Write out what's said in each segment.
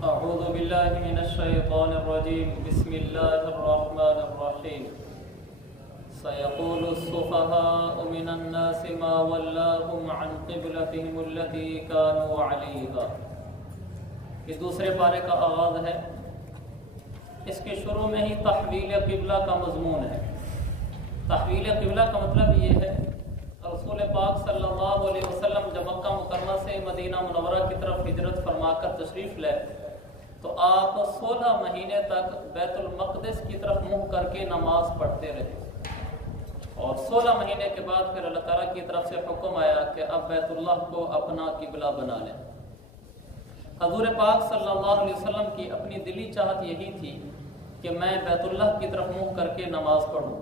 أعوذ بالله من الشيطان الرجيم بسم الله الرحمن الرحيم سيقول السفهاء من الناس ما ولاهم عن قبلتهم التي كانوا عليها۔ اس دوسرے پارے کا آغاز ہے۔ اس کے شروع میں ہی تحویل قبلہ کا مضمون ہے۔ تحویل قبلہ کا مطلب یہ ہے رسول پاک صلی اللہ علیہ وسلم جب مکہ مکرمہ سے مدینہ منورہ کی طرف ہجرت فرما کر تشریف لائے تو آپ 16 مہینے تک بیت المقدس کی طرف منہ کر کے نماز پڑھتے رہے، اور 16 مہینے کے بعد پھر اللہ تعالیٰ کی طرف سے حکم آیا کہ اب بیت اللہ کو اپنا قبلہ بنا لیں۔ حضور پاک صلی اللہ علیہ وسلم کی اپنی دلی چاہت یہی تھی کہ میں بیت اللہ کی طرف منہ کر کے نماز پڑھوں،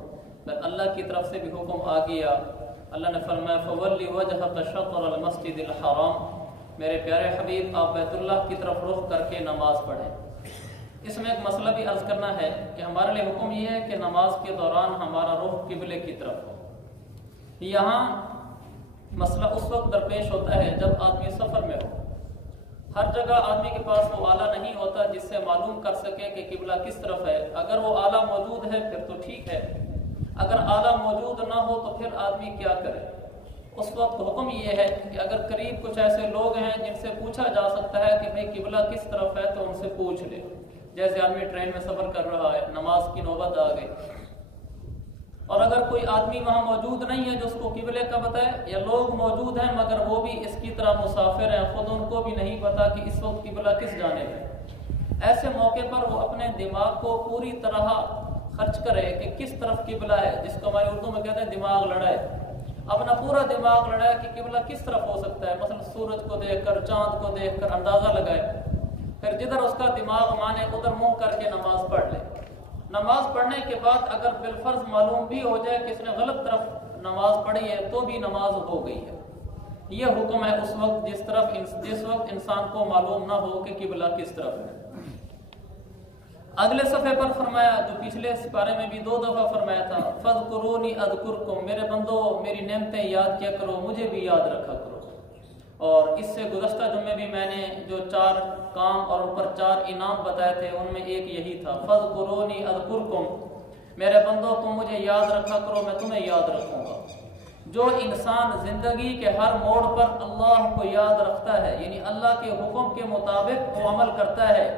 پھر اللہ کی طرف سے بھی حکم آ گیا۔ اللہ نے فرمایا فولی وجہک شطر المسجد الحرام، میرے پیارے حبیب آپ بیت اللہ کی طرف رخ کر کے نماز پڑھیں۔ اس میں ایک مسئلہ بھی عرض کرنا ہے کہ ہمارے لیے حکم یہ ہے کہ نماز کے دوران ہمارا رخ قبلے کی طرف ہو۔ یہاں مسئلہ اس وقت درپیش ہوتا ہے جب آدمی سفر میں ہو۔ ہر جگہ آدمی کے پاس وہ آلہ نہیں ہوتا جس سے معلوم کر سکے کہ قبلہ کس طرف ہے۔ اگر وہ آلہ موجود ہے پھر تو ٹھیک ہے، اگر آلہ موجود نہ ہو تو پھر آدمی کیا کرے؟ اس وقت حکم یہ ہے کہ اگر قریب کچھ ایسے لوگ ہیں جن سے پوچھا جا سکتا ہے کہ بھئی قبلہ کس طرف ہے تو ان سے پوچھ لے۔ جیسے آدمی ٹرین میں سفر کر رہا ہے، نماز کی نوبت آ گئی، اور اگر کوئی آدمی وہاں موجود نہیں ہے جو اس کو قبلے کا بتائے، یا لوگ موجود ہیں مگر وہ بھی اس کی طرح مسافر ہیں، خود ان کو بھی نہیں پتا کہ اس وقت قبلہ کس جانب ہے، ایسے موقع پر وہ اپنے دماغ کو پوری طرح خرچ کرے کہ کس طرف قبلہ ہے، جس کو ہماری اردو میں کہتے ہیں دماغ لڑائے۔ اپنا پورا دماغ لڑائے کہ قبلہ کس طرف ہو سکتا ہے، مثلا سورج کو دیکھ کر، چاند کو دیکھ کر اندازہ لگائے، پھر جدھر اس کا دماغ مانے ادھر منہ کر کے نماز پڑھ لے۔ نماز پڑھنے کے بعد اگر بالفرض معلوم بھی ہو جائے کہ اس نے غلط طرف نماز پڑھی ہے تو بھی نماز ہو گئی ہے۔ یہ حکم ہے اس وقت جس وقت انسان کو معلوم نہ ہو کہ قبلہ کس طرف ہے۔ اگلے صفحے پر فرمایا، جو پچھلے سپارے میں بھی 2 دفعہ فرمایا تھا، فَاذْكُرُونِي أَذْكُرْكُمْ، میرے بندو میری نعمتیں یاد کیا کرو، مجھے بھی یاد رکھا کرو۔ اور اس سے گزشتہ جمعے بھی میں نے جو 4 کام اور ان پر 4 انعام بتائے تھے ان میں ایک یہی تھا، فَاذْكُرُونِي أَذْكُرْكُمْ، میرے بندو تم مجھے یاد رکھا کرو، میں تمہیں یاد رکھوں گا۔ جو انسان زندگی کے ہر موڑ پر اللہ کو یاد رکھتا ہے، یعنی اللہ کے حکم کے مطابق وہ عمل کرتا ہے،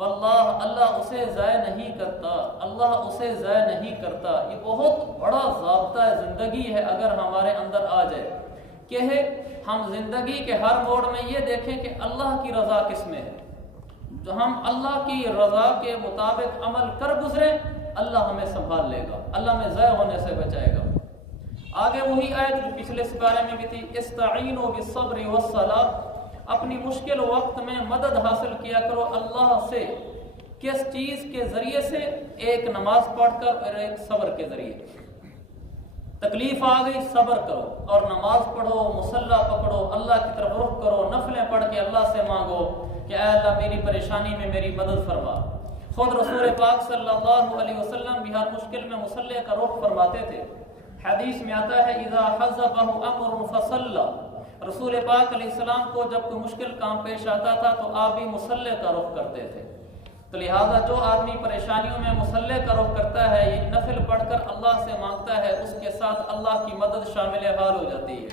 واللہ اللہ اسے ضائع نہیں کرتا، اللہ اسے ضائع نہیں کرتا۔ یہ بہت بڑا ضابطہ زندگی ہے اگر ہمارے اندر آ جائے کہ ہم زندگی کے ہر موڑ میں یہ دیکھیں کہ اللہ کی رضا کس میں ہے، جو ہم اللہ کی رضا کے مطابق عمل کر گزریں اللہ ہمیں سنبھال لے گا، اللہ ہمیں ضائع ہونے سے بچائے گا۔ آگے وہی آیت جو پچھلے سپارے میں بھی تھی، استعینوا بالصبر والصلاۃ، اپنی مشکل وقت میں مدد حاصل کیا کرو اللہ سے۔ کس چیز کے ذریعے سے؟ ایک نماز پڑھ کر اور ایک صبر کے ذریعے۔ تکلیف آ گئی صبر کرو اور نماز پڑھو، مصلی پکڑو، اللہ کی طرف رخ کرو، نفلیں پڑھ کے اللہ سے مانگو کہ اے اللہ میری پریشانی میں میری مدد فرما۔ خود رسول پاک صلی اللہ علیہ وسلم بھی ہر مشکل میں مصلی کا رخ فرماتے تھے۔ حدیث میں آتا ہے اذا حزبہ امر فصلی، رسول پاک علیہ السلام کو جب کوئی مشکل کام پیش آتا تھا تو آپ بھی مصلی کا رخ کرتے تھے۔ تو لہٰذا جو آدمی پریشانیوں میں مصلی کا رخ کرتا ہے، یہ نفل پڑھ کر اللہ سے مانگتا ہے، اس کے ساتھ اللہ کی مدد شامل حال ہو جاتی ہے۔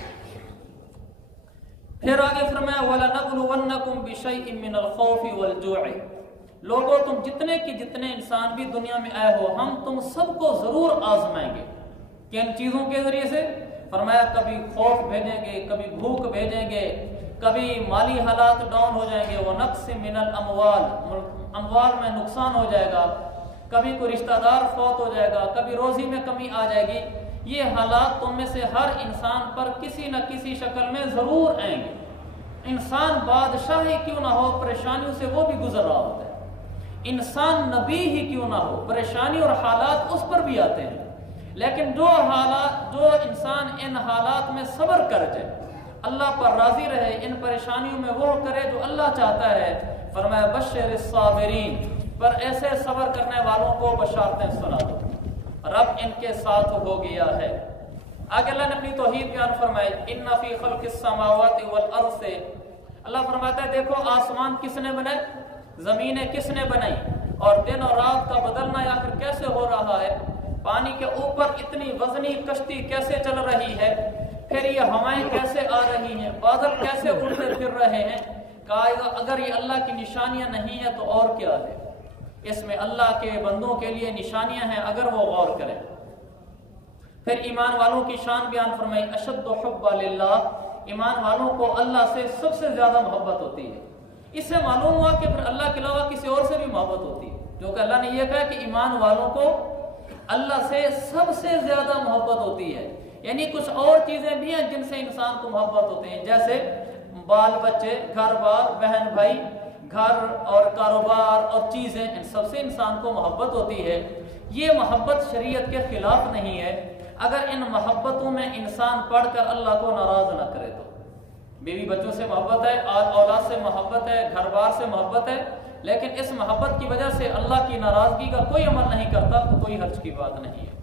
پھر آگے فرمایا وَلَنَبْلُوَنَّكُمْ بِشَيْءٍ مِّنَ الْخَوْفِ وَالْجُوعِ، لوگوں تم جتنے کی جتنے انسان بھی دنیا میں آئے ہو ہم تم سب کو ضرور آزمائیں گے۔ کن چیزوں کے ذریعے سے؟ فرمایا کبھی خوف بھیجیں گے، کبھی بھوک بھیجیں گے، کبھی مالی حالات ڈاؤن ہو جائیں گے، وَنَقْصٍ مِّنَ الْأَمْوَالِ، اموال میں نقصان ہو جائے گا، کبھی کوئی رشتہ دار فوت ہو جائے گا، کبھی روزی میں کمی آ جائے گی۔ یہ حالات تم میں سے ہر انسان پر کسی نہ کسی شکل میں ضرور آئیں گے۔ انسان بادشاہ ہی کیوں نہ ہو پریشانیوں سے وہ بھی گزر رہا ہوتا ہے، انسان نبی ہی کیوں نہ ہو پریشانی اور حالات اس پر بھی آتے ہیں، لیکن جو انسان ان حالات میں صبر کر جائے، اللہ پر راضی رہے، ان پریشانیوں میں وہ کرے جو اللہ چاہتا ہے، فرمایا بشر الصابرین، پر ایسے صبر کرنے والوں کو بشارتیں سنا دو، رب ان کے ساتھ ہو گیا ہے۔ آگے اللہ نے اپنی توحید بیان فرمائی، ان فی خلق السماوات والارض سے اللہ فرماتا ہے دیکھو آسمان کس نے بنائے؟ زمینیں کس نے بنائی، اور دن اور رات کا بدلنا آخر کیسے ہو رہا ہے، پانی کے اوپر اتنی وزنی کشتی کیسے چل رہی ہے، پھر یہ ہوائیں کیسے آ رہی ہیں، بادل کیسے اڑتے پھر رہے ہیں، کہا اگر یہ اللہ کی نشانیاں نہیں ہیں تو اور کیا ہے؟ اس میں اللہ کے بندوں کے لیے نشانیاں ہیں اگر وہ غور کریں۔ پھر ایمان والوں کی شان بیان فرمائی، اشد حب للہ، ایمان والوں کو اللہ سے سب سے زیادہ محبت ہوتی ہے۔ اس سے معلوم ہوا کہ پھر اللہ کے علاوہ کسی اور سے بھی محبت ہوتی ہے، جو کہ اللہ نے یہ کہا کہ ایمان والوں کو اللہ سے سب سے زیادہ محبت ہوتی ہے۔ یعنی کچھ اور چیزیں بھی ہیں جن سے انسان کو محبت ہوتے ہیں، جیسے بال بچے، گھر بار، بہن بھائی، گھر اور کاروبار اور چیزیں، ان سب سے انسان کو محبت ہوتی ہے۔ یہ محبت شریعت کے خلاف نہیں ہے اگر ان محبتوں میں انسان پڑھ کر اللہ کو ناراض نہ کرے تو۔ بیوی بچوں سے محبت ہے، اولاد سے محبت ہے، گھر بار سے محبت ہے، لیکن اس محبت کی وجہ سے اللہ کی ناراضگی کا کوئی عمل نہیں کرتا تو کوئی حرج کی بات نہیں ہے۔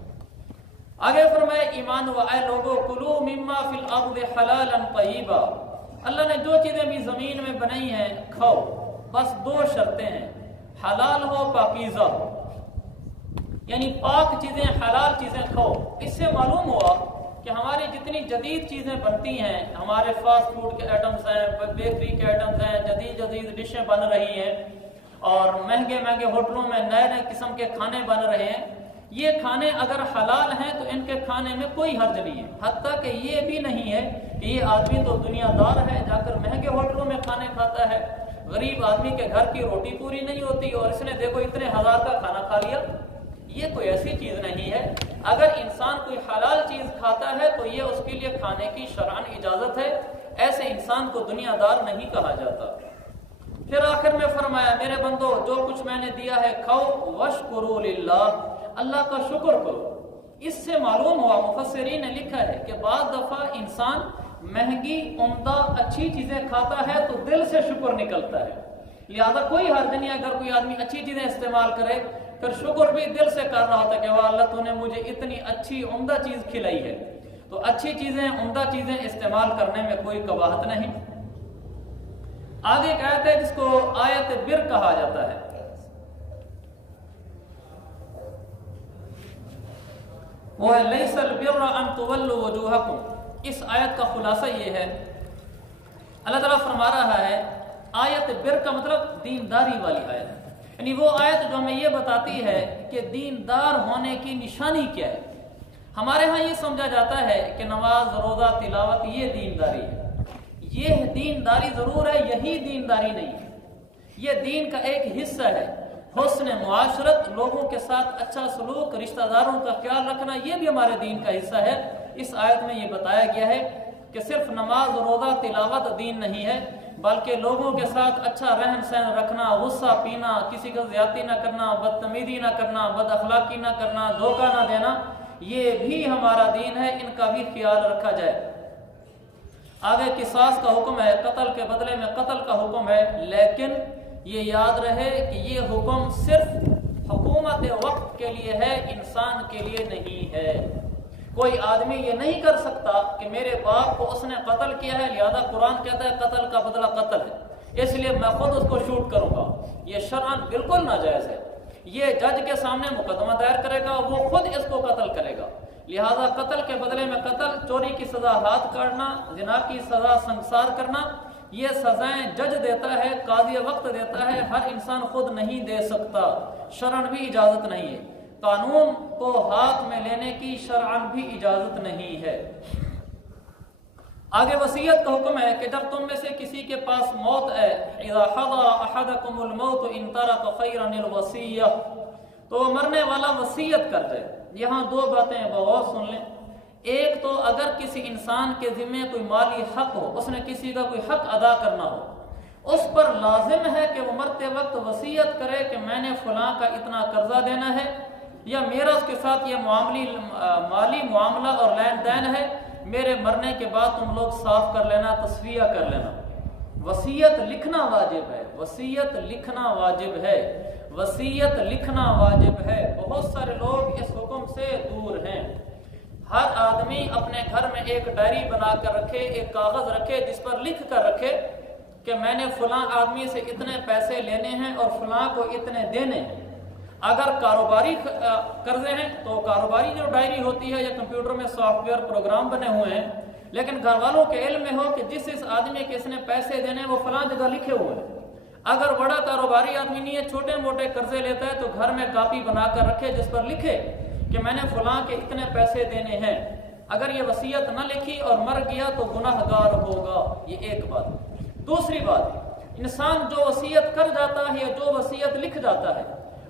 آگے فرمائے ایمان و اے لوگو کلوا مما فی الارض حلالا طیبا، اللہ نے جو چیزیں بھی زمین میں بنائی ہیں کھاؤ، بس دو شرطیں ہیں، حلال ہو، پاکیزہ ہو، یعنی پاک چیزیں، حلال چیزیں کھاؤ۔ اس سے معلوم ہوا کہ ہماری جتنی جدید چیزیں بنتی ہیں، ہمارے فاسٹ فوڈ کے آئٹمز ہیں، بیکری کے آئٹمز ہیں، جدید ڈشیں بن رہی ہیں، اور مہنگے ہوٹلوں میں نئے قسم کے کھانے بن رہے ہیں، یہ کھانے اگر حلال ہیں تو ان کے کھانے میں کوئی حرج نہیں ہے۔ حتیٰ کہ یہ بھی نہیں ہے کہ یہ آدمی تو دنیا دار ہے، جا کر مہنگے ہوٹلوں میں کھانے کھاتا ہے، غریب آدمی کے گھر کی روٹی پوری نہیں ہوتی اور اس نے دیکھو اتنے ہزار کا کھانا کھا لیا، یہ کوئی ایسی چیز نہیں ہے۔ اگر انسان کوئی حلال چیز کھاتا ہے تو یہ اس کے لیے کھانے کی شرعاً اجازت ہے، ایسے انسان کو دنیا دار نہیں کہا جاتا۔ پھر آخر میں فرمایا میرے بندو جو کچھ میں نے دیا ہے کھاؤ، واشکروا للہ، اللہ کا شکر کرو۔ اس سے معلوم ہوا، مفسرین نے لکھا ہے کہ بعض دفعہ انسان مہنگی، عمدہ، اچھی چیزیں کھاتا ہے تو دل سے شکر نکلتا ہے، لہذا کوئی حرج نہیں اگر کوئی آدمی اچھی چیزیں استعمال کرے، پھر شکر بھی دل سے کر رہا ہوتا ہے کہ واہ اللہ تو نے مجھے اتنی اچھی عمدہ چیز کھلائی ہے۔ تو اچھی چیزیں، عمدہ چیزیں استعمال کرنے میں کوئی قباحت نہیں۔ آگے ایک آیت ہے جس کو آیت بر کہا جاتا ہے، وہ ہے لیس البر ان تولوا وجوہکم۔ اس آیت کا خلاصہ یہ ہے، اللہ تعالیٰ فرما رہا ہے آیت بر کا مطلب دینداری والی آیت ہے، یعنی وہ آیت جو ہمیں یہ بتاتی ہے کہ دیندار ہونے کی نشانی کیا ہے۔ ہمارے ہاں یہ سمجھا جاتا ہے کہ نماز، روزہ، تلاوت یہ دینداری ہے۔ یہ دینداری ضرور ہے، یہی دینداری نہیں ہے، یہ دین کا ایک حصہ ہے۔ حسن معاشرت، لوگوں کے ساتھ اچھا سلوک، رشتہ داروں کا خیال رکھنا، یہ بھی ہمارے دین کا حصہ ہے۔ اس آیت میں یہ بتایا گیا ہے کہ صرف نماز، روزہ، تلاوت دین نہیں ہے، بلکہ لوگوں کے ساتھ اچھا رہن سہن رکھنا، غصہ پینا، کسی کا زیادتی نہ کرنا، بدتمیزی نہ کرنا، بد اخلاقی نہ کرنا، دھوکہ نہ دینا، یہ بھی ہمارا دین ہے، ان کا بھی خیال رکھا جائے۔ آگے قصاص کا حکم ہے، قتل کے بدلے میں قتل کا حکم ہے، لیکن یہ یاد رہے کہ یہ حکم صرف حکومت وقت کے لیے ہے، انسان کے لیے نہیں ہے۔ کوئی آدمی یہ نہیں کر سکتا کہ میرے باپ کو اس نے قتل کیا ہے لہذا قرآن کہتا ہے قتل کا بدلہ قتل ہے، اس لیے میں خود اس کو شوٹ کروں گا، یہ شرعاً بالکل ناجائز ہے۔ یہ جج کے سامنے مقدمہ دائر کرے گا، وہ خود اس کو قتل کرے گا، لہذا قتل کے بدلے میں قتل، چوری کی سزا ہاتھ کاٹنا، زنا کی سزا سنگسار کرنا، یہ سزائیں جج دیتا ہے، قاضی وقت دیتا ہے، ہر انسان خود نہیں دے سکتا، شرعاً بھی اجازت نہیں ہے، قانون کو ہاتھ میں لینے کی شرعاً بھی اجازت نہیں ہے۔ آگے وصیت کا حکم ہے کہ جب تم میں سے کسی کے پاس موت ہے، اذا حضر احدکم الموت ان ترک خیرا الوصیہ، تو مرنے والا وصیت کر دے۔ یہاں دو باتیں بغور سن لیں، ایک تو اگر کسی انسان کے ذمہ کوئی مالی حق ہو، اس نے کسی کا کوئی حق ادا کرنا ہو، اس پر لازم ہے کہ وہ مرتے وقت وصیت کرے کہ میں نے فلاں کا اتنا قرضہ دینا ہے، یا میرا اس کے ساتھ یہ مالی معاملہ اور لین دین ہے، میرے مرنے کے بعد تم لوگ صاف کر لینا، تصفیہ کر لینا۔ وصیت لکھنا واجب ہے، وصیت لکھنا واجب ہے، وصیت لکھنا واجب ہے۔ بہت سارے لوگ اس حکم سے دور ہیں۔ ہر آدمی اپنے گھر میں ایک ڈائری بنا کر رکھے، ایک کاغذ رکھے جس پر لکھ کر رکھے کہ میں نے فلاں آدمی سے اتنے پیسے لینے ہیں اور فلاں کو اتنے دینے ہیں۔ اگر کاروباری قرضے ہیں تو کاروباری جو ڈائری ہوتی ہے یا کمپیوٹر میں سافٹ ویئر پروگرام بنے ہوئے ہیں، لیکن گھر والوں کے علم میں ہو کہ جس آدمی کے اس نے پیسے دینے ہیں وہ فلاں جگہ لکھے ہوئے ہیں۔ اگر بڑا کاروباری آدمی نہیں ہے، چھوٹے موٹے قرضے لیتا ہے، تو گھر میں کاپی بنا کر رکھے جس پر لکھے کہ میں نے فلاں کے اتنے پیسے دینے ہیں۔ اگر یہ وصیت نہ لکھی اور مر گیا تو گناہ گار ہوگا۔ یہ ایک بات۔ دوسری بات، انسان جو وصیت کر جاتا ہے یا جو وصیت لکھ جاتا ہے،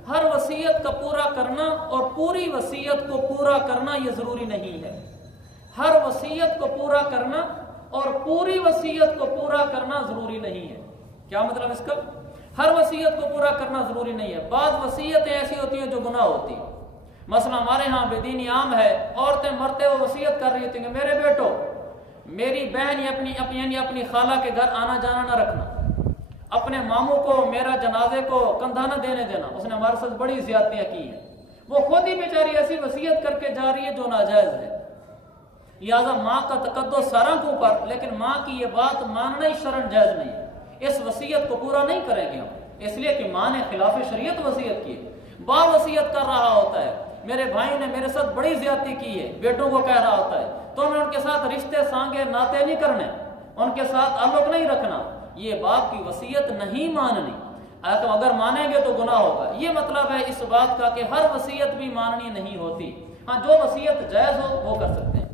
ہر وصیت کا پورا کرنا اور پوری وصیت کو پورا کرنا یہ ضروری نہیں ہے۔ ہر وصیت کو پورا کرنا اور پوری وصیت کو پورا کرنا ضروری نہیں ہے۔ کیا مطلب اس کا؟ ہر وصیت کو پورا کرنا ضروری نہیں ہے۔ بعض وصیتیں ایسی ہوتی ہیں جو گناہ ہوتی ہیں۔ مثلا ہمارے ہاں بے دینی عام ہے، عورتیں مرتے ہوئے وصیت کر رہی ہوتی ہیں کہ میرے بیٹو، میری بہن یا اپنی خالہ کے گھر آنا جانا نہ رکھنا، اپنے ماموں کو میرا جنازے کو کندھا نہ دینے دینا۔ اس نے ہمارے ساتھ بڑی زیادتیاں کی ہیں۔ وہ خود ہی بیچاری ایسی وصیت کر کے جا رہی ہے جو ناجائز ہے۔ لہٰذا ماں کا تقدس سارا کے اوپر، لیکن ماں کی یہ بات ماننا ہی شرعاً جائز نہیں ہے۔ اس وصیت کو پورا نہیں کریں گے ہم، اس لیے کہ ماں نے خلاف شریعت وصیت کی۔ باپ وصیت کر رہا ہوتا ہے، میرے بھائی نے میرے ساتھ بڑی زیادتی کی ہے، بیٹوں کو کہہ رہا ہوتا ہے تو میں ان کے ساتھ رشتے سانگے ناطے نہیں کرنے، ان کے ساتھ تعلق نہیں رکھنا۔ یہ باپ کی وصیت نہیں ماننی، اگر مانیں گے تو گناہ ہوگا۔ یہ مطلب ہے اس بات کا کہ ہر وصیت بھی ماننی نہیں ہوتی۔ ہاں، جو وصیت جائز ہو وہ کر سکتے ہیں۔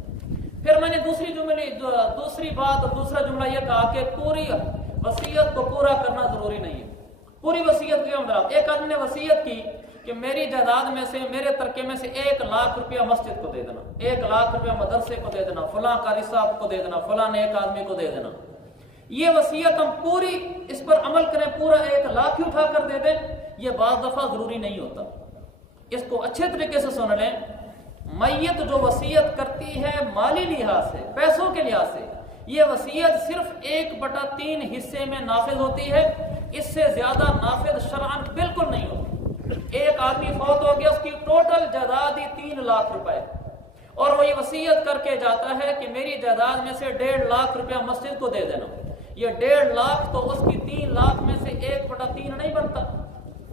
پھر میں نے دوسرا جملہ یہ کہا کہ پوری وصیت کو پورا کرنا ضروری نہیں ہے۔ پوری وصیت کیا مطلب؟ ایک آدمی نے وصیت کی کہ میری جائیداد میں سے، میرے ترکے میں سے 1 لاکھ روپیہ مسجد کو دے دینا، 1 لاکھ روپیہ مدرسے کو دے دینا، فلاں قاری صاحب کو دے دینا، فلاں ایک آدمی کو دے دینا۔ یہ وصیت ہم پوری اس پر عمل کریں، پورا 1 لاکھ ہی اٹھا کر دے دیں، یہ بعض دفعہ ضروری نہیں ہوتا۔ اس کو اچھے طریقے سے سن لیں۔ میت جو وصیت کرتی ہے مالی لحاظ سے، پیسوں کے لحاظ سے، یہ وصیت صرف 1/3 حصے میں نافذ ہوتی ہے، اس سے زیادہ نافذ شرعاً بالکل نہیں ہوتی۔ ایک آدمی فوت ہو گیا، اس کی ٹوٹل جائیداد ہی 3 لاکھ روپے، اور وہ یہ وصیت کر کے جاتا ہے کہ میری جائیداد میں سے 1.5 لاکھ روپیہ مسجد کو دے دینا۔ یہ 1.5 لاکھ تو اس کی 3 لاکھ میں سے 1/3 نہیں بنتا،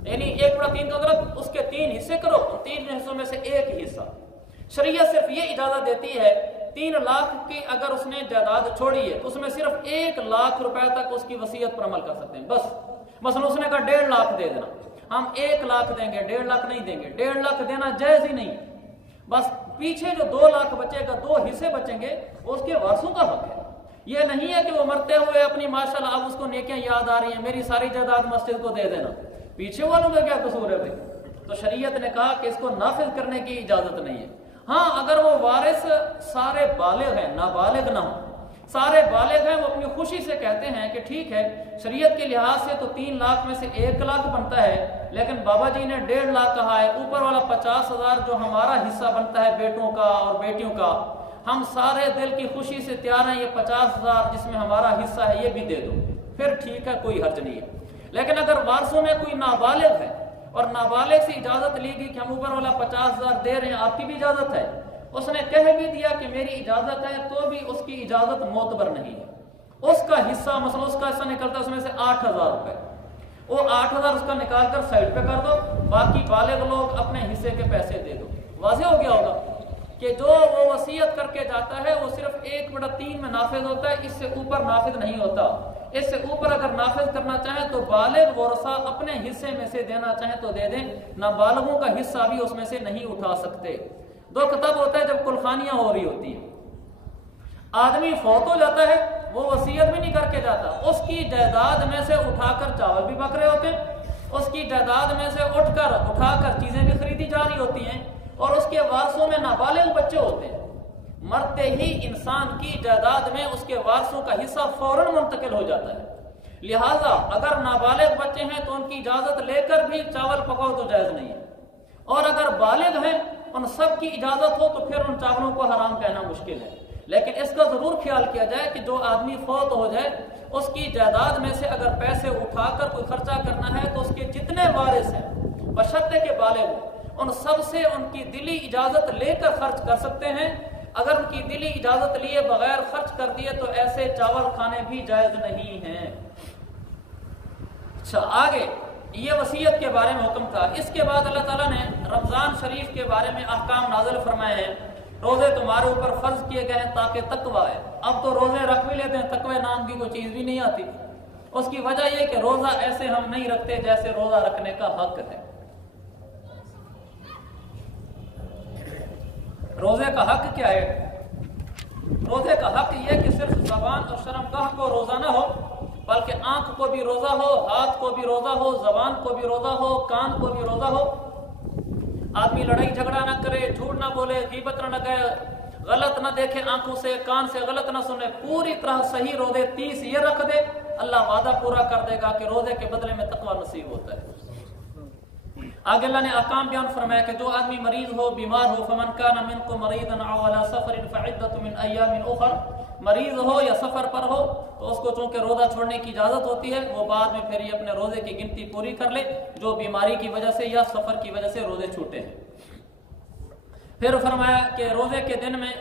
یعنی 1/3 کا اگر اس کے 3 حصے کرو تو 3 حصوں میں سے 1 حصہ۔ شریعت صرف یہ اجازت دیتی ہے 3 لاکھ کی اگر اس نے جائیداد چھوڑی ہے تو اس میں صرف 1 لاکھ روپے تک اس کی وصیت پر عمل کر سکتے ہیں، بس۔ مثلا اس نے کہا 1.5 لاکھ دے دینا، ہم 1 لاکھ دیں گے، 1.5 لاکھ نہیں دیں گے۔ 1.5 لاکھ دینا جائز ہی نہیں، بس پیچھے جو 2 لاکھ بچے گا، 2 حصے بچیں گے، اس کے وارثوں کا حق ہے۔ یہ نہیں ہے کہ وہ مرتے ہوئے اپنی ماشاءاللہ اب اس کو نیکیاں یاد آ رہی ہیں، میری ساری جائیداد مسجد کو دے دینا، پیچھے والوں کا کیا قصور ہے بھائی؟ تو شریعت نے کہا کہ اس کو نافذ کرنے کی اجازت نہیں ہے۔ ہاں، اگر وہ وارث سارے بالغ ہیں، نابالغ نہ ہوں، سارے بالغ ہیں، وہ اپنی خوشی سے کہتے ہیں کہ ٹھیک ہے، شریعت کے لحاظ سے تو 3 لاکھ میں سے 1 لاکھ بنتا ہے، لیکن بابا جی نے 1.5 لاکھ کہا ہے، اوپر والا 50,000 جو ہمارا حصہ بنتا ہے بیٹوں کا اور بیٹیوں کا، ہم سارے دل کی خوشی سے تیار ہیں، یہ 50,000 جس میں ہمارا حصہ ہے یہ بھی دے دو، پھر ٹھیک ہے، کوئی حرج نہیں ہے۔ لیکن اگر وارثوں میں کوئی نابالغ ہے اور نابالغ سے اجازت لی گئی کہ ہم اوپر والا 50,000 دے رہے ہیں، آپ کی بھی اجازت ہے، اس نے کہہ بھی دیا کہ میری اجازت ہے، تو بھی اس کی اجازت معتبر نہیں ہے۔ اس کا حصہ، مثلا اس کا حصہ نکلتا ہے اس میں سے 8,000 روپے، وہ 8,000 اس کا نکال کر سائڈ پہ کر دو، باقی بالغ لوگ اپنے حصے کے پیسے دے دو۔ واضح ہو گیا ہوگا کہ جو وہ وصیت کر کے جاتا ہے وہ صرف 1/3 میں نافذ ہوتا ہے، اس سے اوپر نافذ نہیں ہوتا۔ اس سے اوپر اگر نافذ کرنا چاہیں تو بالغ ورثہ اپنے حصے میں سے دینا چاہیں تو دے دیں، نابالغوں کا حصہ بھی اس میں سے نہیں اٹھا سکتے۔ دو کتاب ہوتا ہے جب کلخانیاں ہو رہی ہوتی ہیں، آدمی فوت ہو جاتا ہے، وہ وصیت بھی نہیں کر کے جاتا، اس کی جائیداد میں سے اٹھا کر چاول بھی پک رہے ہوتے ہیں، اس کی جائیداد میں سے اٹھا کر چیزیں بھی خریدی جا رہی ہوتی ہیں، اور اس کے وارثوں میں نابالغ بچے ہوتے ہیں۔ مرتے ہی انسان کی جائیداد میں اس کے وارثوں کا حصہ فوراً منتقل ہو جاتا ہے، لہٰذا اگر نابالغ بچے ہیں تو ان کی اجازت لے کر بھی چاول پکاؤ تو جائز نہیں ہے، اور اگر بالغ ہیں ان سب کی اجازت ہو تو پھر ان چاولوں کو حرام کہنا مشکل ہے۔ لیکن اس کا ضرور خیال کیا جائے کہ جو آدمی فوت ہو جائے اس کی جائیداد میں سے اگر پیسے اٹھا کر کوئی خرچہ کرنا ہے تو اس کے جتنے وارث ہیں بشرطے کے بالغ ہوں، ان سب سے ان کی دلی اجازت لے کر خرچ کر سکتے ہیں۔ اگر ان کی دلی اجازت لیے بغیر خرچ کر دیے تو ایسے چاول کھانے بھی جائز نہیں ہیں۔ اچھا، آگے یہ وصیت کے بارے میں حکم تھا۔ اس کے بعد اللہ تعالیٰ نے رمضان شریف کے بارے میں احکام نازل فرمائے ہیں۔ روزے تمہارے اوپر فرض کیے گئے ہیں تاکہ تقوی ہے۔ اب تو روزے رکھ بھی لیتے ہیں، تقوی نام کی کوئی چیز بھی نہیں آتی۔ اس کی وجہ یہ کہ روزہ ایسے ہم نہیں رکھتے جیسے روزہ رکھنے کا حق ہے۔ روزے کا حق کیا ہے؟ روزے کا حق یہ کہ صرف زبان اور شرمگاہ کو روزہ نہ ہو، بلکہ آنکھ کو بھی روزہ ہو، ہاتھ کو بھی روزہ ہو، زبان کو بھی روزہ ہو، کان کو بھی روزہ ہو۔ آدمی لڑائی جھگڑا نہ کرے، جھوٹ نہ بولے، غیبت نہ کرے، غلط نہ دیکھے آنکھوں سے، کان سے غلط نہ سنے، پوری طرح صحیح روزے 30 یہ رکھ دے، اللہ وعدہ پورا کر دے گا کہ روزے کے بدلے میں تقوی نصیب ہوتا ہے۔ آگے اللہ نے احکام بیان فرمایا کہ جو آدمی مریض ہو، بیمار ہو، فمن کان منکم مریضا او علی سفر فعدۃ من ایام اخر، مریض ہو یا سفر پر ہو تو اس کو چونکہ روزہ چھوڑنے کی اجازت ہوتی ہے، وہ بعد میں پھر یہ اپنے روزے کی گنتی پوری کر لے جو بیماری کی وجہ سے یا سفر کی وجہ سے روزے چھوٹے ہیں۔ پھر فرمایا کہ روزے کے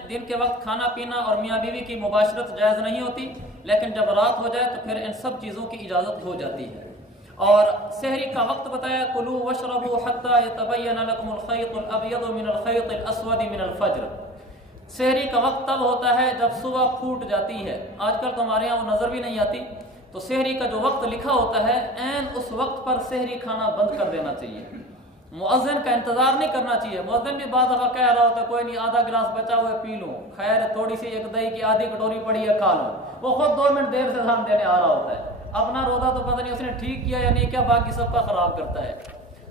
دن کے وقت کھانا پینا اور میاں بیوی کی مباشرت جائز نہیں ہوتی، لیکن جب رات ہو جائے تو پھر ان سب چیزوں کی اجازت ہو جاتی ہے۔ اور سحری کا وقت بتایا، کلوا واشربوا حتى يتبين لكم الخيط الابيض من الخيط الاسود من الفجر۔ سحری کا وقت تب ہوتا ہے جب صبح پھوٹ جاتی ہے۔ آج کل تو ہمارے یہاں وہ نظر بھی نہیں آتی، تو سحری کا جو وقت لکھا ہوتا ہے عین اس وقت پر سحری کھانا بند کر دینا چاہیے۔ مؤذن کا انتظار نہیں کرنا چاہیے۔ مؤذن بھی بعض دفعہ کہہ رہا ہوتا ہے کوئی نہیں، آدھا گلاس بچا ہوا ہے پی لوں، خیر تھوڑی سی ایک دہی کی آدھی کٹوری پڑی ہے کھا لوں، وہ خود 2 منٹ دیر سے دھیان دینے آ رہا ہوتا ہے، اپنا روزہ تو پتہ نہیں اس نے ٹھیک کیا یا نہیں کیا، باقی سب کا خراب کرتا ہے۔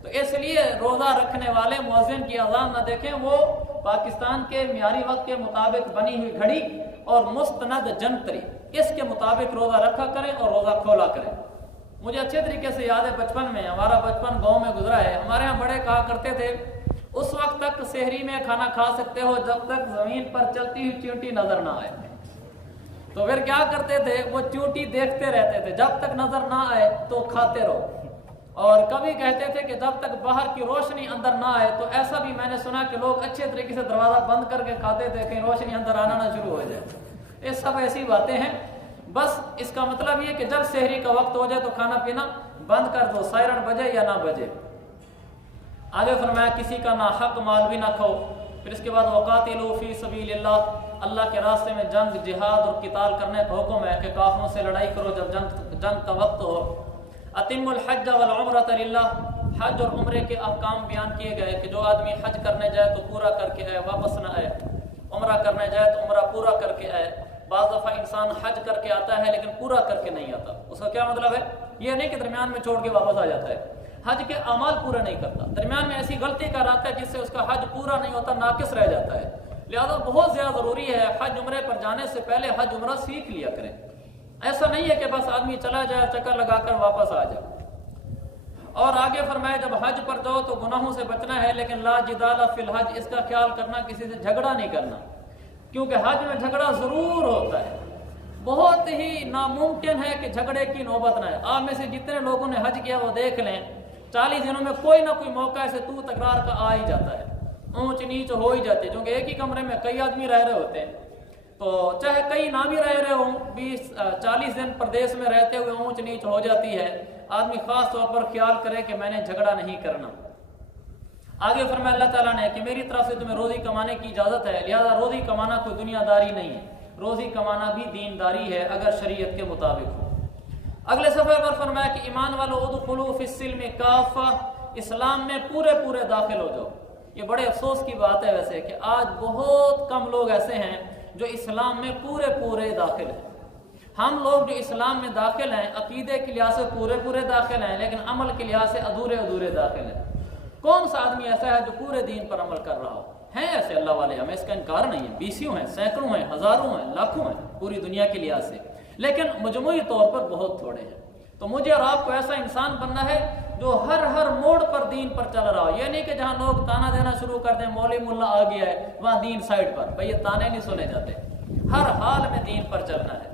تو اس لیے روزہ رکھنے والے مؤذن کی اذان نہ دیکھیں، وہ پاکستان کے معیاری وقت کے مطابق بنی ہوئی گھڑی اور مستند جنتری اس کے مطابق روزہ رکھا کریں اور روزہ کھولا کریں۔ مجھے اچھے طریقے سے یاد ہے بچپن میں، ہمارا بچپن گاؤں میں گزرا ہے، ہمارے یہاں بڑے کہا کرتے تھے اس وقت تک سحری میں کھانا کھا سکتے ہو جب تک زمین پر چلتی ہوئی چیونٹی نظر نہ آئے۔ تو پھر کیا کرتے تھے، وہ چیونٹی دیکھتے رہتے تھے، جب تک نظر نہ آئے تو کھاتے رہو۔ اور کبھی کہتے تھے کہ جب تک باہر کی روشنی اندر نہ آئے، تو ایسا بھی میں نے سنا کہ لوگ اچھے طریقے سے دروازہ بند کر کے کھاتے تھے کہیں روشنی اندر آنا نہ شروع ہو جائے۔ یہ سب ایسی باتیں ہیں۔ بس اس کا مطلب یہ کہ جب سحری کا وقت ہو جائے تو کھانا پینا بند کر دو، سائرن بجے یا نہ بجے۔ آگے فرمایا کسی کا ناحق مال بھی نہ کھو۔ پھر اس کے بعد وقاتلوا فی سبیل اللہ، اللہ کے راستے میں جنگ، جہاد اور قتال کرنے کا حکم ہے کہ کافروں سے لڑائی کرو جب جنگ کا وقت ہو۔ اتم الحج والعمرۃ للہ، حج اور عمرے کے احکام بیان کیے گئے کہ جو آدمی حج کرنے جائے تو پورا کر کے آئے، واپس نہ آئے، عمرہ کرنے جائے تو عمرہ پورا کر کے آئے۔ بعض دفعہ انسان حج کر کے آتا ہے لیکن پورا کر کے نہیں آتا، اس کا کیا مطلب ہے؟ یہ نہیں کہ درمیان میں چھوڑ کے واپس آ جاتا ہے، حج کے اعمال پورا نہیں کرتا، درمیان میں ایسی غلطی کر آتا ہے جس سے اس کا حج پورا نہیں ہوتا، ناقص رہ جاتا ہے۔ لہذا بہت زیادہ ضروری ہے حج عمرے پر جانے سے پہلے حج عمرہ سیکھ لیا کریں۔ ایسا نہیں ہے کہ بس آدمی چلا جائے چکر لگا کر واپس آ جائے۔ اور آگے فرمایا جب حج پر جاؤ تو گناہوں سے بچنا ہے، لیکن لا جدال فی الحج، اس کا خیال کرنا کسی سے جھگڑا نہیں کرنا، کیونکہ حج میں جھگڑا ضرور ہوتا ہے۔ بہت ہی ناممکن ہے کہ جھگڑے کی نوبت نہ آئے۔ آپ میں سے جتنے لوگوں نے حج کیا وہ دیکھ لیں 40 دنوں میں کوئی نہ کوئی موقع ایسے تو تکرار کا آ ہی جاتا ہے، اونچ نیچ ہو ہی جاتی ہے، کیونکہ ایک ہی کمرے میں کئی آدمی رہ رہے ہوتے ہیں، تو چاہے کئی نہ بھی رہ رہے ہوں، 40 دن پردیس میں رہتے ہوئے اونچ نیچ ہو جاتی ہے۔ آدمی خاص طور پر خیال کرے کہ میں نے جھگڑا نہیں کرنا۔ آگے فرمایا اللہ تعالیٰ نے کہ میری طرف سے تمہیں روزی کمانے کی اجازت ہے، لہذا روزی کمانا کوئی دنیا داری نہیں ہے، روزی کمانا بھی دینداری ہے اگر شریعت کے مطابق ہو۔ اگلے صفحے پر فرمایا کہ ایمان والو ادخلوا فی السلم کافہ، اسلام میں پورے داخل ہو جاؤ۔ یہ بڑے افسوس کی بات ہے ویسے کہ آج بہت کم لوگ ایسے ہیں جو اسلام میں پورے داخل ہیں۔ ہم لوگ جو اسلام میں داخل ہیں عقیدے کے لحاظ سے پورے داخل ہیں، لیکن عمل کے لحاظ سے ادھورے داخل ہیں۔ کون سا آدمی ایسا ہے جو پورے دین پر عمل کر رہا ہو؟ ہیں ایسے اللہ والے، ہمیں اس کا انکار نہیں ہے، 20 ہیں، سینکڑوں ہیں، ہزاروں ہیں، لاکھوں ہیں پوری دنیا کے لحاظ سے، لیکن مجموعی طور پر بہت تھوڑے ہیں۔ تو مجھے اور آپ کو ایسا انسان بننا ہے جو ہر موڑ پر دین پر چل رہا ہو۔ یہ نہیں کہ جہاں لوگ تانا دینا شروع کر دیں مولوی ملا آ گیا ہے وہاں دین سائڈ پر، بھئی یہ تانے نہیں سنے جاتے، ہر حال میں دین پر چلنا ہے۔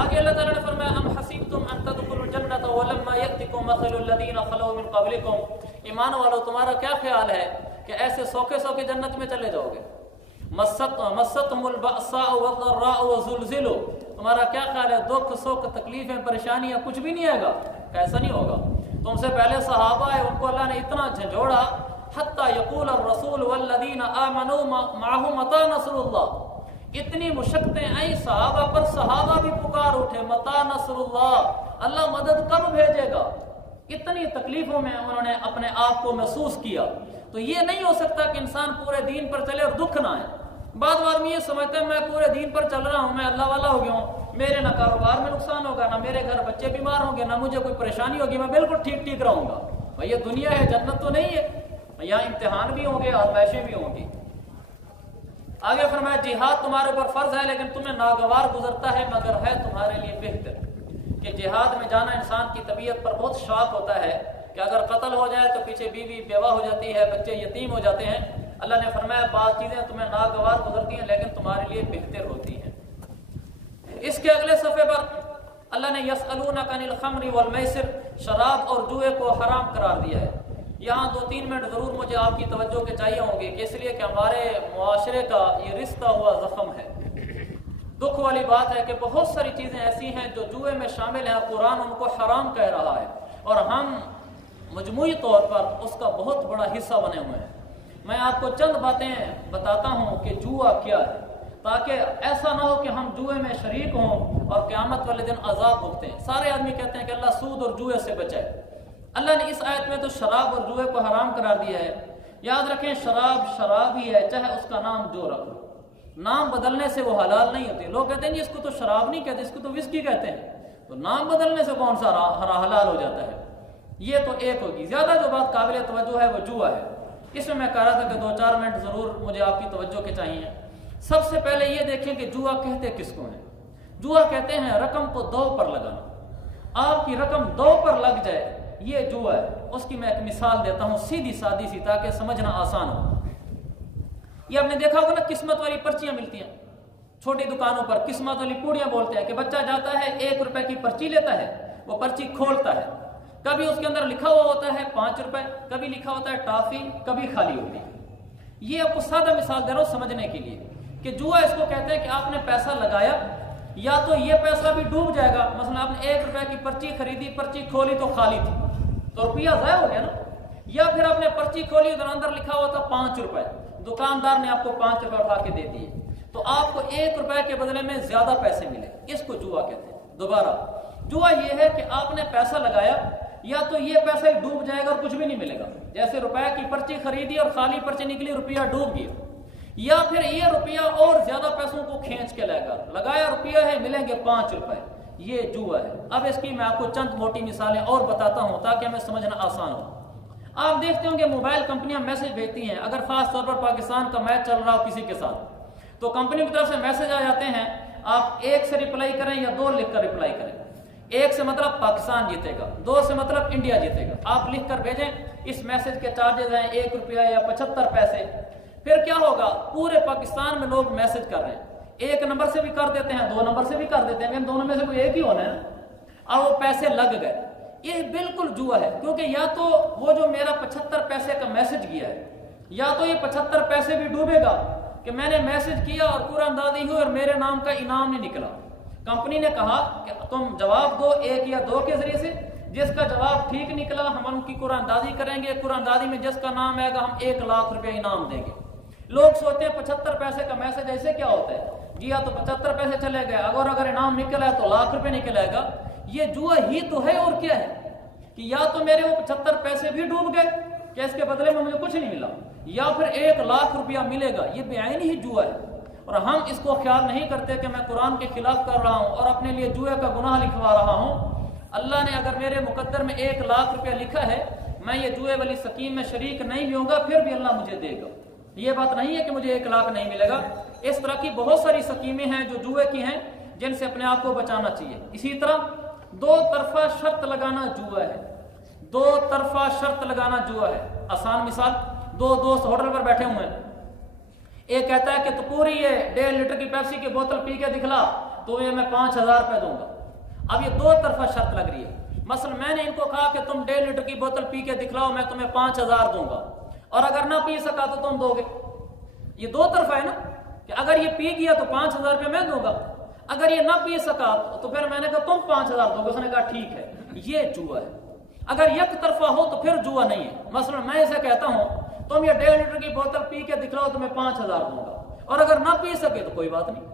آگے اللہ تعالیٰ نے فرمایا ام حسبتم ان تدخلوا الجنۃ ولما یأتکم مثل الذین خلوا من قبلکم، ایمان والو تمہارا کیا خیال ہے کہ ایسے سوکھے جنت میں چلے جاؤ گے؟ مستهم البأساء والضراء وزلزلوا، تمہارا کیا خیال ہے دکھ سکھ تکلیفیں پریشانیاں کچھ بھی نہیں آئے گا؟ ایسا نہیں ہوگا. تم سے پہلے صحابہ ہے ان کو اللہ نے اتنا جھنجھوڑا حتی یقول الرسول والذین آمنوا معه متی نصر اللہ. اتنی مشقتیں آئیں صحابہ پر, صحابہ بھی پکار اٹھے متی نصر اللہ, اللہ مدد کب بھیجے گا. اتنی تکلیفوں میں انہوں نے اپنے آپ کو محسوس کیا. تو یہ نہیں ہو سکتا کہ انسان پورے دین پر چلے اور دکھ نہ آئے. بعض آدمی یہ سمجھتے ہیں میں پورے دین پر چل رہا ہوں, میں اللہ والا ہو گیا ہوں, میرے نہ کاروبار میں نقصان ہوگا, نہ میرے گھر بچے بیمار ہوں گے, نہ مجھے کوئی پریشانی ہوگی, میں بالکل ٹھیک ٹھیک رہوں گا. بھائی یہ دنیا ہے, جنت تو نہیں ہے, یہاں امتحان بھی ہوں گے, آزمائشیں بھی ہوں گی. آگے فرمایا جہاد تمہارے اوپر فرض ہے لیکن تمہیں ناگوار گزرتا ہے مگر ہے تمہارے لیے بہتر. کہ جہاد میں جانا انسان کی طبیعت پر بہت شاق ہوتا ہے کہ اگر قتل ہو جائے تو پیچھے بیوی بیوہ ہو جاتی ہے, بچے یتیم ہو جاتے ہیں. اللہ نے فرمایا بعض چیزیں تمہیں ناگوار گزرتی ہیں لیکن تمہارے لیے بہتر ہوتی ہیں. اس کے اگلے صفحے پر اللہ نے یسألونک عن الخمر والمیسر, شراب اور جوئے کو حرام قرار دیا ہے. یہاں 2-3 منٹ ضرور مجھے آپ کی توجہ کے چاہیے ہوں گے کہ اس لیے کہ ہمارے معاشرے کا یہ رشتہ ہوا زخم ہے. دکھ والی بات ہے کہ بہت ساری چیزیں ایسی ہیں جو جوئے میں شامل ہیں, قرآن ان کو حرام کہہ رہا ہے اور ہم مجموعی طور پر اس کا بہت بڑا حصہ بنے ہوئے ہیں. میں آپ کو چند باتیں بتاتا ہوں کہ جوا کیا ہے تاکہ ایسا نہ ہو کہ ہم جوئے میں شریک ہوں اور قیامت والے دن عذاب بھگتیں. سارے آدمی کہتے ہیں کہ اللہ سود اور جوئے سے بچائے. اللہ نے اس آیت میں تو شراب اور جوئے کو حرام قرار دیا ہے. یاد رکھیں شراب شراب ہی ہے چاہے اس کا نام جو رکھو, نام بدلنے سے وہ حلال نہیں ہوتی. لوگ کہتے ہیں جی اس کو تو شراب نہیں کہتے, اس کو تو وسکی کہتے ہیں, تو نام بدلنے سے کون سا حلال ہو جاتا ہے. یہ تو ایک ہوگی. زیادہ جو بات قابل توجہ ہے وہ جوا ہے. اس میں کہہ رہا تھا کہ 2-4 منٹ ضرور مجھے آپ کی توجہ کے چاہیے. سب سے پہلے یہ دیکھیں کہ جوا کہتے کس کو ہیں. جوا کہتے ہیں رقم کو 2 پر لگانا. آپ کی رقم 2 پر لگ جائے یہ جوا ہے. اس کی میں ایک مثال دیتا ہوں سیدھی سادی سی تاکہ سمجھنا آسان ہو. یہ آپ نے دیکھا ہوگا نا قسمت والی پرچیاں ملتی ہیں چھوٹی دکانوں پر, قسمت والی پوڑیاں بولتے ہیں کہ بچہ جاتا ہے 1 روپے کی پرچی لیتا ہے, وہ پرچی کھولتا ہے, کبھی اس کے اندر لکھا ہوا ہوتا ہے 5 روپے, کبھی لکھا ہوتا ہے ٹافی, کبھی خالی ہوتی ہے. یہ آپ کو سادہ مثال دے رہا ہوں سمجھنے کے لیے کہ جوا اس کو کہتے ہیں کہ آپ نے پیسہ لگایا یا تو یہ پیسہ بھی ڈوب جائے گا. مثلا آپ نے 1 روپے کی پرچی خریدی, پرچی کھولی تو خالی تھی تو روپیہ ضائع ہو گیا نا. یا پھر آپ نے پرچی کھولی ادھر اندر لکھا ہوا تھا 5 روپے, دکاندار نے آپ کو 5 روپے اٹھا کے دے دیے تو آپ کو 1 روپے کے بدلے میں زیادہ پیسے ملے. اس کو جوا کہتے ہیں. دوبارہ جوا یہ ہے کہ آپ نے پیسہ لگایا یا تو یہ پیسہ ہی ڈوب جائے گا اور کچھ بھی نہیں ملے گا. جیسے روپے کی پرچی خریدی اور خالی پرچی نکلی, روپیہ ڈوب گیا. یا پھر یہ روپیہ اور زیادہ پیسوں کو کھینچ کے لے گا, لگایا روپیہ ہے ملیں گے 5 روپے. یہ جوا ہے. اب اس کی میں آپ کو چند موٹی مثالیں اور بتاتا ہوں تاکہ ہمیں سمجھنا آسان ہو. آپ دیکھتے ہوں کہ موبائل کمپنیاں میسج بھیجتی ہیں اگر خاص طور پر پاکستان کا میچ چل رہا ہو کسی کے ساتھ تو کمپنی کی طرف سے میسج آ جاتے ہیں. آپ 1 سے رپلائی کریں یا 2 لکھ کر رپلائی کریں. 1 سے مطلب پاکستان جیتے گا, 2 سے مطلب انڈیا جیتے گا. آپ لکھ کر بھیجیں. اس میسج کے چارجز ہیں 1 روپیہ یا 75 پیسے. پھر کیا ہوگا, پورے پاکستان میں لوگ میسج کر رہے ہیں. 1 نمبر سے بھی کر دیتے ہیں, 2 نمبر سے بھی کر دیتے ہیں, لیکن دونوں میں سے کوئی ایک ہی ہونا ہے نا. اب وہ پیسے لگ گئے. یہ بالکل جوا ہے کیونکہ یا تو وہ جو میرا 75 پیسے کا میسج کیا ہے یا تو یہ 75 پیسے بھی ڈوبے گا کہ میں نے میسج کیا اور پورا اندازی ہوئی اور میرے نام کا انعام نہیں نکلا. کمپنی نے کہا کہ تم جواب دو 1 یا 2 کے ذریعے سے, جس کا جواب ٹھیک نکلا ہم ان کی قرآن اندازی کریں گے, قرآن اندازی میں جس کا نام آئے گا ہم 1 لاکھ روپے انعام دیں گے. لوگ سوچتے ہیں 75 پیسے کا میسج ایسے کیا ہوتا ہے, جی ہاں تو 75 پیسے چلے گئے, اگر انعام نکلا ہے تو لاکھ روپے نکلے گا. یہ جوا ہی تو ہے اور کیا ہے کہ یا تو میرے وہ 75 پیسے بھی ڈوب گئے کہ اس کے بدلے میں مجھے کچھ نہیں ملا, یا پھر 1 لاکھ روپیہ ملے گا. یہ بعین ہی جوا ہے اور ہم اس کو خیال نہیں کرتے کہ میں قرآن کے خلاف کر رہا ہوں اور اپنے لیے جوئے کا گناہ لکھوا رہا ہوں. اللہ نے اگر میرے مقدر میں 1 لاکھ روپیہ لکھا ہے, میں یہ جوئے والی سکیم میں شریک نہیں بھی ہوں گا پھر بھی اللہ مجھے دے گا. یہ بات نہیں ہے کہ مجھے 1 لاکھ نہیں ملے گا. اس طرح کی بہت ساری سکیمیں ہیں جو جوئے کی ہیں جن سے اپنے آپ کو بچانا چاہیے. اسی طرح 2 طرفہ شرط لگانا جوا ہے. 2 طرفہ شرط لگانا جوا ہے. آسان مثال, 2 دوست ہوٹل پر بیٹھے ہوئے ہیں. ایک کہتا ہے کہ تو پوری یہ 1.5 لیٹر کی پیپسی کی بوتل پی کے دکھلا تو یہ میں 5,000 روپے دوں گا. اب یہ 2 طرفہ شرط لگ رہی ہے. مثلا میں نے ان کو کہا کہ تم 1.5 لیٹر کی بوتل پی کے دکھلاؤ میں تمہیں 5,000 دوں گا, اور اگر نہ پی سکا تو تم دو گے. یہ 2 طرفہ ہے نا کہ اگر یہ پی گیا تو 5,000 روپے میں دوں گا, اگر یہ نہ پی سکا تو پھر میں نے کہا تم 5000 دو گے، اس نے کہا ٹھیک ہے، یہ جوا ہے۔ اگر یک طرفہ ہو تو پھر جوا نہیں ہے۔ مثلا میں اسے کہتا ہوں تم یہ 1.5 لیٹر کی بوتل پی کے دکھلاؤ تو میں 5000 دوں گا، اور اگر نہ پی سکے تو کوئی بات نہیں،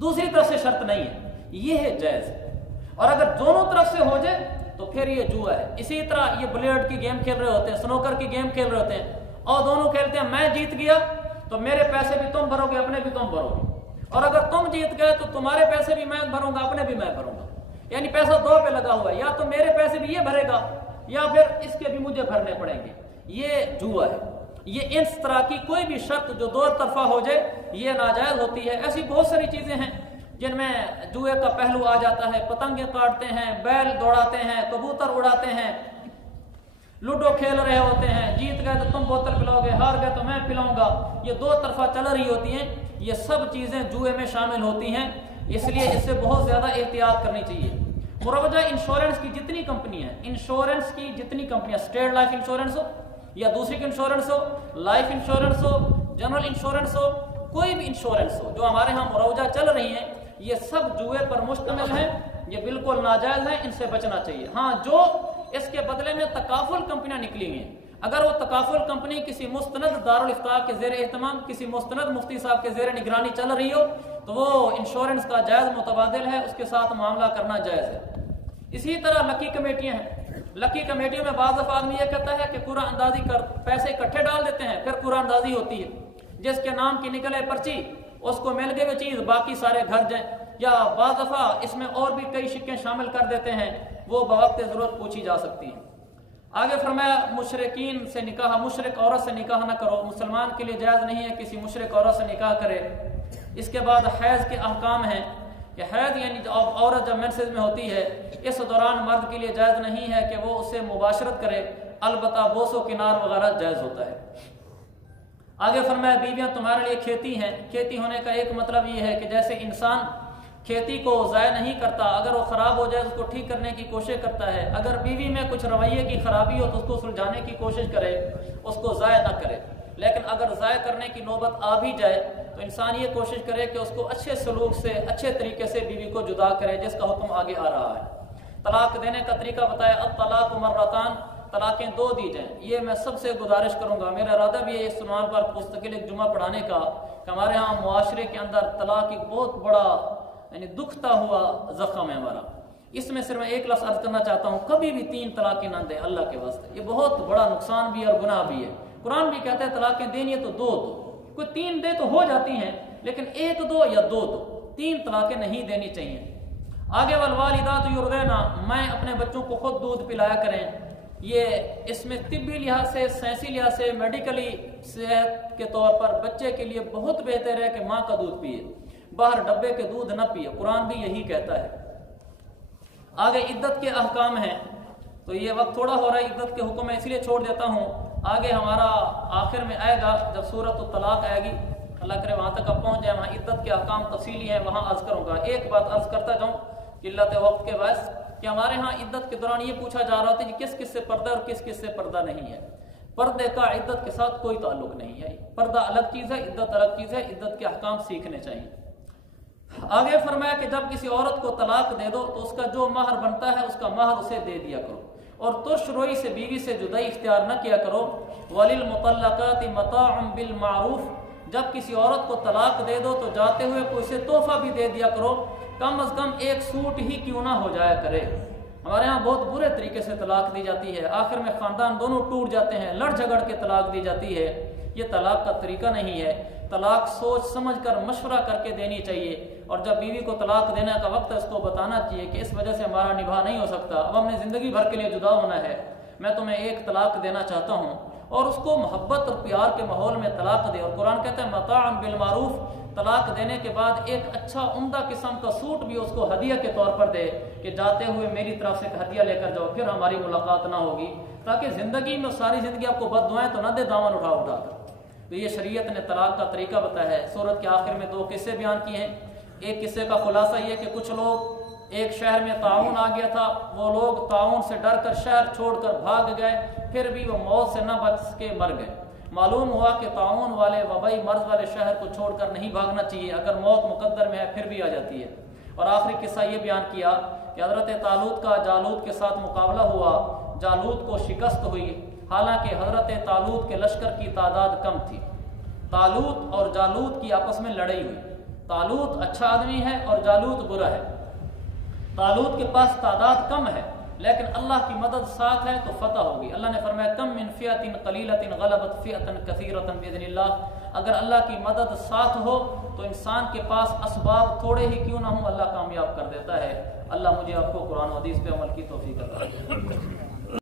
دوسری طرف سے شرط نہیں ہے، یہ ہے جائز۔ اور اگر دونوں طرف سے ہو جائے تو پھر یہ جوا ہے۔ اسی طرح یہ بلیئرڈ کی گیم کھیل رہے ہوتے ہیں، سنوکر کی گیم کھیل رہے ہوتے ہیں، اور دونوں کھیلتے ہیں میں جیت گیا تو میرے پیسے بھی تم بھرو گے، اپنے بھی تم بھرو گے، اور اگر تم جیت گئے تو تمہارے پیسے بھی میں بھروں گا، اپنے بھی میں بھروں گا، یعنی پیسہ 2 پہ لگا ہوا ہے، یا تو میرے پیسے بھی یہ بھرے گا یا پھر اس کے بھی مجھے بھرنے پڑیں گے، یہ جوا ہے۔ یہ اس طرح کی کوئی بھی شرط جو 2 طرفہ ہو جائے یہ ناجائز ہوتی ہے۔ ایسی بہت ساری چیزیں ہیں جن میں جوئے کا پہلو آ جاتا ہے، پتنگیں کاٹتے ہیں، بیل دوڑاتے ہیں، کبوتر اڑاتے ہیں، لوڈو کھیل رہے ہوتے ہیں، جیت گئے تو تم بوتل پلاؤ گے، ہار گئے تو میں پلاؤں گا، یہ 2 طرفہ چل رہی ہوتی ہیں، یہ سب چیزیں جوئے میں شامل ہوتی ہیں، اس لیے اس سے بہت زیادہ احتیاط کرنی چاہیے۔ مروجہ انشورنس کی جتنی کمپنی ہیں، انشورنس کی جتنی کمپنیاں، اسٹیٹ لائف انشورنس ہو یا دوسری کی انشورنس ہو، لائف انشورنس ہو، جنرل انشورنس ہو، کوئی بھی انشورنس ہو جو ہمارے ہاں مروجہ چل رہی ہیں، یہ سب جوئے پر مشتمل ہیں، یہ بالکل ناجائز ہیں، ان سے بچنا چاہیے۔ ہاں جو اس کے بدلے میں تکافل کمپنیاں نکلی ہوئی ہیں، اگر وہ تکافل کمپنی کسی مستند دارالافتاء کے زیر اہتمام، کسی مستند مفتی صاحب کے زیر نگرانی چل رہی ہو تو وہ انشورنس کا جائز متبادل ہے، اس کے ساتھ معاملہ کرنا جائز ہے۔ اسی طرح لکی کمیٹیاں ہیں، لکی کمیٹیوں میں بعض دفعہ آدمی یہ کہتا ہے کہ قرعہ اندازی کر پیسے اکٹھے ڈال دیتے ہیں، پھر قرعہ اندازی ہوتی ہے، جس کے نام کی نکلے پرچی اس کو مل گئی وہ چیز، باقی سارے گھر جائیں، یا بعض دفعہ اس میں اور بھی کئی شکیں شامل کر دیتے ہیں، وہ بوقت ضرورت پوچھی جا سکتی ہیں۔ آگے فرمایا مشرکین سے نکاح، مشرک عورت سے نکاح نہ کرو، مسلمان کے لیے جائز نہیں ہے کسی مشرک عورت سے نکاح کرے۔ اس کے بعد حیض کے احکام ہیں کہ حیض یعنی عورت جب مینسز میں ہوتی ہے اس دوران مرد کے لیے جائز نہیں ہے کہ وہ اسے مباشرت کرے، البتہ بوس و کنار وغیرہ جائز ہوتا ہے۔ آگے فرمایا بیویاں تمہارے لیے کھیتی ہیں۔ کھیتی ہونے کا ایک مطلب یہ ہے کہ جیسے انسان کھیتی کو ضائع نہیں کرتا، اگر وہ خراب ہو جائے اس کو ٹھیک کرنے کی کوشش کرتا ہے، اگر بیوی میں کچھ رویے کی خرابی ہو تو اس کو سلجھانے کی کوشش کرے، اس کو ضائع نہ کرے، لیکن اگر ضائع کرنے کی نوبت آ بھی جائے تو انسان یہ کوشش کرے کہ اس کو اچھے سلوک سے، اچھے طریقے سے بیوی کو جدا کرے، جس کا حکم آگے آ رہا ہے۔ طلاق دینے کا طریقہ بتایا، الطلاق مرتان، طلاقیں 2 دی جائیں۔ یہ میں سب سے گزارش کروں گا، میرا ارادہ بھی ہے اس عنوان پر مستقل ایک جمعہ پڑھانے کا، کہ ہمارے ہاں معاشرے کے اندر طلاق ایک بہت بڑا یعنی دکھتا ہوا زخم ہے ہمارا۔ اس میں صرف میں ایک لفظ عرض کرنا چاہتا ہوں، کبھی بھی 3 طلاقیں نہ دیں اللہ کے واسطے، یہ بہت بڑا نقصان بھی ہے اور گناہ بھی ہے۔ قرآن بھی کہتا ہے طلاقیں دینی ہے تو 2 دو، کوئی 3 دے تو ہو جاتی ہیں، لیکن 1 دو یا 2 دو، 3 طلاقیں نہیں دینی چاہیے۔ آگے والوالدات یرضعن، میں اپنے بچوں کو خود دودھ پلایا کریں۔ یہ اس میں طبی لحاظ سے، سائنسی لحاظ سے، میڈیکلی صحت کے طور پر بچے کے لیے بہت بہتر ہے کہ ماں کا دودھ پیے، باہر ڈبے کے دودھ نہ پیے، قرآن بھی یہی کہتا ہے۔ آگے عدت کے احکام ہیں، تو یہ وقت تھوڑا ہو رہا ہے، عدت کے حکم میں اس لیے چھوڑ دیتا ہوں، آگے ہمارا آخر میں آئے گا جب سورۃ الطلاق آئے گی، اللہ کرے وہاں تک اب پہنچ جائے، وہاں عدت کے احکام تفصیلی ہیں، وہاں عرض کروں گا۔ ایک بات عرض کرتا جاؤں قلت وقت کے باعث کہ ہمارے ہاں عدت کے دوران یہ پوچھا جا رہا تھا کہ کس کس سے پردہ اور کس کس سے پردہ نہیں ہے۔ پردے کا عدت کے ساتھ کوئی تعلق نہیں ہے، پردہ الگ چیز ہے، عدت الگ چیز ہے، عدت کے احکام سیکھنے چاہیے۔ آگے فرمایا کہ جب کسی عورت کو طلاق دے دو تو اس کا جو مہر بنتا ہے اس کا مہر اسے دے دیا کرو، اور ترش روئی سے بیوی سے جدائی اختیار نہ کیا کرو۔ وَلِلْمُطَلَّقَاتِ مَتَاعٌ بِالْمَعْرُوفِ، جب کسی عورت کو طلاق دے دو تو جاتے ہوئے کوئی اسے تحفہ بھی دے دیا کرو، کم از کم 1 سوٹ ہی کیوں نہ ہو جایا کرے۔ ہمارے ہاں بہت برے طریقے سے طلاق دی جاتی ہے، آخر میں خاندان دونوں ٹوٹ جاتے ہیں، لڑ جھگڑ کے طلاق دی جاتی ہے، یہ طلاق کا طریقہ نہیں ہے۔ طلاق سوچ سمجھ کر مشورہ کر کے دینی چاہیے، اور جب بیوی کو طلاق دینے کا وقت ہے اس کو بتانا چاہیے کہ اس وجہ سے ہمارا نباہ نہیں ہو سکتا، اب ہم نے زندگی بھر کے لیے جدا ہونا ہے، میں تمہیں 1 طلاق دینا چاہتا ہوں، اور اس کو محبت اور پیار کے ماحول میں طلاق دے۔ اور قرآن کہتا ہے متاعًا بالمعروف، طلاق دینے کے بعد ایک اچھا عمدہ قسم کا سوٹ بھی اس کو ہدیہ کے طور پر دے کہ جاتے ہوئے میری طرف سے ہدیہ لے کر جاؤ، پھر ہماری ملاقات نہ ہوگی، تاکہ زندگی میں ساری زندگی آپ کو بد دعائیں تو نہ دے دامن اٹھا اٹھا کر۔ تو یہ شریعت نے طلاق کا طریقہ بتایا ہے۔ سورت کے آخر میں 2 قصے بیان کیے ہیں۔ ایک قصے کا خلاصہ یہ کہ کچھ لوگ، ایک شہر میں طاعون آ گیا تھا، وہ لوگ طاعون سے ڈر کر شہر چھوڑ کر بھاگ گئے، پھر بھی وہ موت سے نہ بچ کے مر گئے۔ معلوم ہوا کہ طاعون والے وبائی مرض والے شہر کو چھوڑ کر نہیں بھاگنا چاہیے، اگر موت مقدر میں ہے پھر بھی آ جاتی ہے۔ اور آخری قصہ یہ بیان کیا کہ حضرت طالوت کا جالوت کے ساتھ مقابلہ ہوا، جالوت کو شکست ہوئی، حالانکہ حضرت طالوت کے لشکر کی تعداد کم تھی۔ طالوت اور جالوت کی آپس میں لڑائی ہوئی، طالوت اچھا آدمی ہے اور جالوت برا ہے، طالوت کے پاس تعداد کم ہے لیکن اللہ کی مدد ساتھ ہے تو فتح ہوگی۔ اللہ نے فرمایا کم من فئۃ قلیلۃ غلبت فئۃ کثیرۃ باذن اللہ، اگر اللہ کی مدد ساتھ ہو تو انسان کے پاس اسباب تھوڑے ہی کیوں نہ ہوں اللہ کامیاب کر دیتا ہے۔ اللہ مجھے آپ کو قرآن و حدیث پہ عمل کی توفیق عطا فرمائے۔